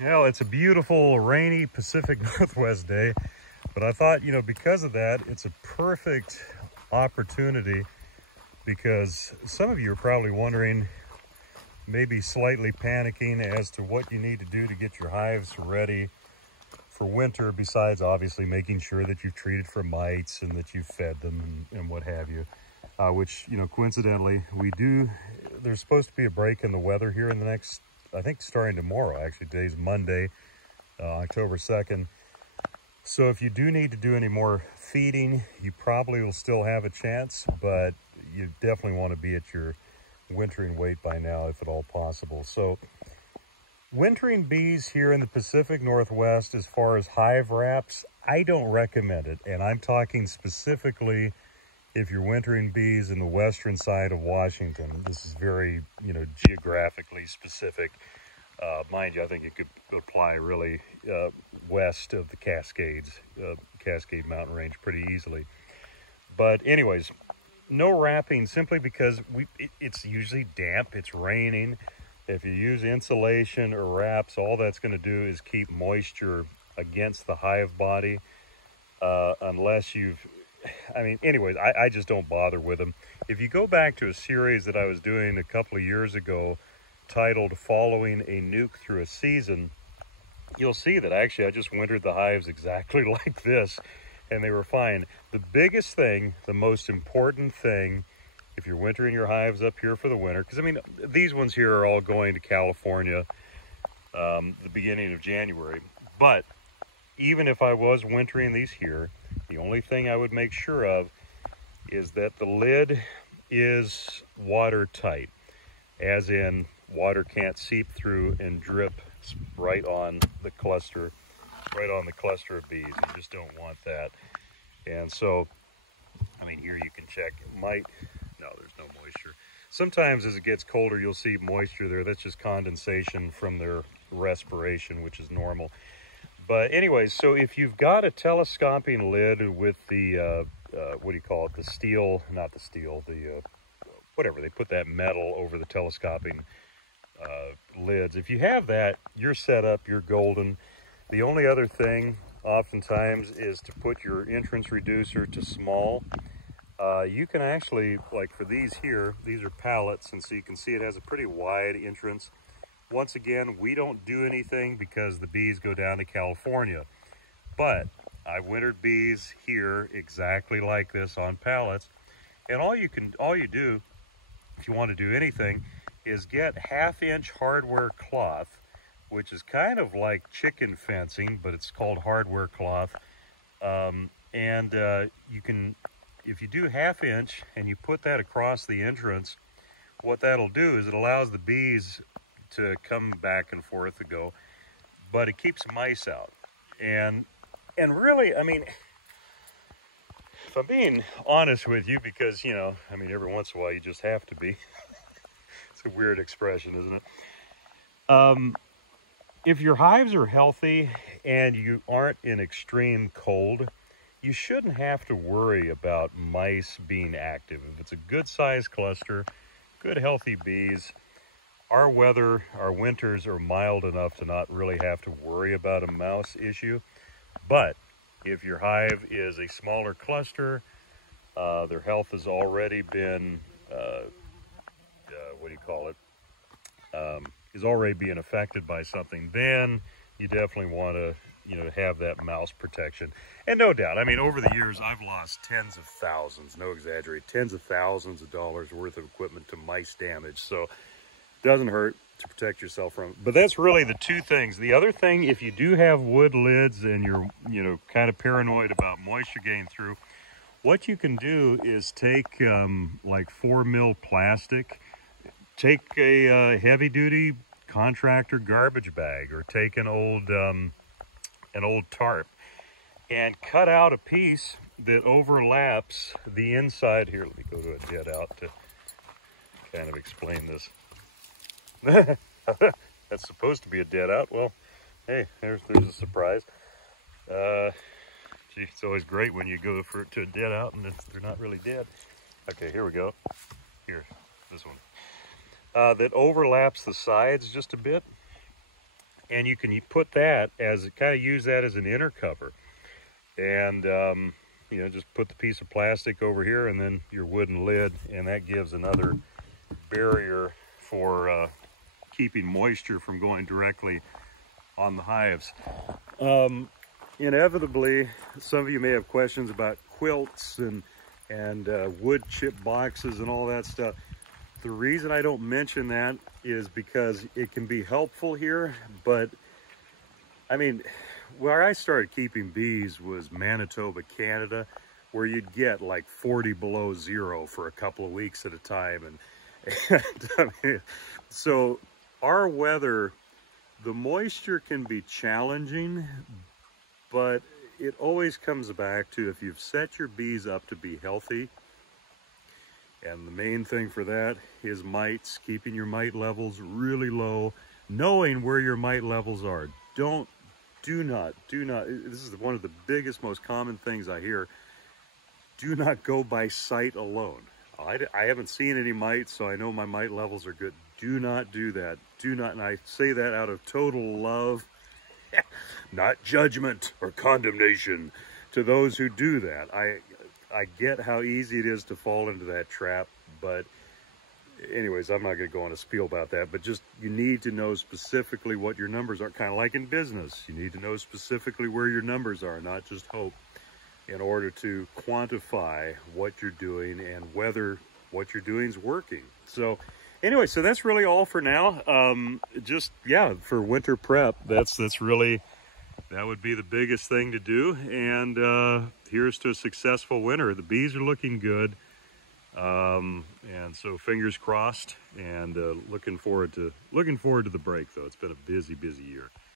Well, it's a beautiful, rainy Pacific Northwest day, but I thought, because of that, it's a perfect opportunity because some of you are probably wondering, maybe slightly panicking as to what you need to do to get your hives ready for winter, besides obviously making sure that you've treated for mites and that you've fed them and what have you, which, coincidentally, there's supposed to be a break in the weather here in the next, I think starting tomorrow, actually. Today's Monday, October 2nd. So if you do need to do any more feeding, you probably will still have a chance, but you definitely want to be at your wintering weight by now, if at all possible. So wintering bees here in the Pacific Northwest, as far as hive wraps, I don't recommend it. And I'm talking specifically if you're wintering bees in the western side of Washington. This is very, geographically specific. Mind you, I think it could apply really west of the Cascades, Cascade Mountain Range pretty easily. But anyways, no wrapping simply because it's usually damp, it's raining. If you use insulation or wraps, all that's going to do is keep moisture against the hive body, unless anyways, I just don't bother with them. If you go back to a series that I was doing a couple of years ago titled Following a Nuke Through a Season, you'll see that actually I just wintered the hives exactly like this, and they were fine. The biggest thing, the most important thing, if you're wintering your hives up here for the winter, because these ones here are all going to California the beginning of January, but even if I was wintering these here, the only thing I would make sure of is that the lid is watertight, as in water can't seep through and drip right on the cluster of bees. You just don't want that. And so, here you can check. No, there's no moisture. Sometimes as it gets colder, you'll see moisture there. That's just condensation from their respiration, which is normal. But anyways, so if you've got a telescoping lid with the, the steel, not the steel, whatever, they put that metal over the telescoping lids. If you have that, you're set up, you're golden. The only other thing oftentimes is to put your entrance reducer to small. You can actually, like for these here, these are pallets, and so you can see it has a pretty wide entrance. Once again, we don't do anything because the bees go down to California, but I wintered bees here exactly like this on pallets. And all you do, if you want to do anything, is get 1/2-inch hardware cloth, which is kind of like chicken fencing, but it's called hardware cloth. You can, if you do 1/2 inch and you put that across the entrance, what that'll do is it allows the bees to come back and forth to go, but it keeps mice out. And really, if I'm being honest with you, because, every once in a while you just have to be. It's a weird expression, isn't it? If your hives are healthy and you aren't in extreme cold, you shouldn't have to worry about mice being active. If it's a good sized cluster, good healthy bees, our winters are mild enough to not really have to worry about a mouse issue. But if your hive is a smaller cluster, their health has already been, is already being affected by something, then you definitely want to, have that mouse protection. And no doubt, over the years, I've lost tens of thousands, no exaggerate, tens of thousands of dollars worth of equipment to mice damage. So doesn't hurt to protect yourself from it. But that's really the two things. The other thing, if you do have wood lids and you're, kind of paranoid about moisture getting through, what you can do is take like 4 mil plastic, take a heavy-duty contractor garbage bag, or take an old tarp, and cut out a piece that overlaps the inside. Here, let me go to a dead out to kind of explain this. That's supposed to be a dead out. Well, hey, there's a surprise. Gee, it's always great when you go to a dead out and they're not really dead. Okay, here we go. Here, this one. That overlaps the sides just a bit. and you can put that as, kind of use that as an inner cover. And, you know, just put the piece of plastic over here and then your wooden lid, and that gives another barrier for keeping moisture from going directly on the hives. Inevitably, some of you may have questions about quilts and wood chip boxes and all that stuff. The reason I don't mention that is because it can be helpful here, but I mean, where I started keeping bees was Manitoba, Canada, where you'd get like 40 below zero for a couple of weeks at a time. And I mean, so our weather, the moisture can be challenging, but it always comes back to, if you've set your bees up to be healthy, and the main thing for that is mites, keeping your mite levels really low, knowing where your mite levels are. Do not, this is one of the biggest, most common things I hear. Do not go by sight alone. I haven't seen any mites, so I know my mite levels are good. Do not do that. Do not, and I say that out of total love, not judgment or condemnation to those who do that. I get how easy it is to fall into that trap, but anyways, I'm not going to go on a spiel about that, but just, you need to know specifically what your numbers are, kind of like in business. You need to know specifically where your numbers are, not just hope, in order to quantify what you're doing and whether what you're doing is working. So anyway, so that's really all for now. Just, yeah, for winter prep, that's really, that would be the biggest thing to do. And here's to a successful winter. The bees are looking good. And so fingers crossed, and looking forward to the break, though. It's been a busy year.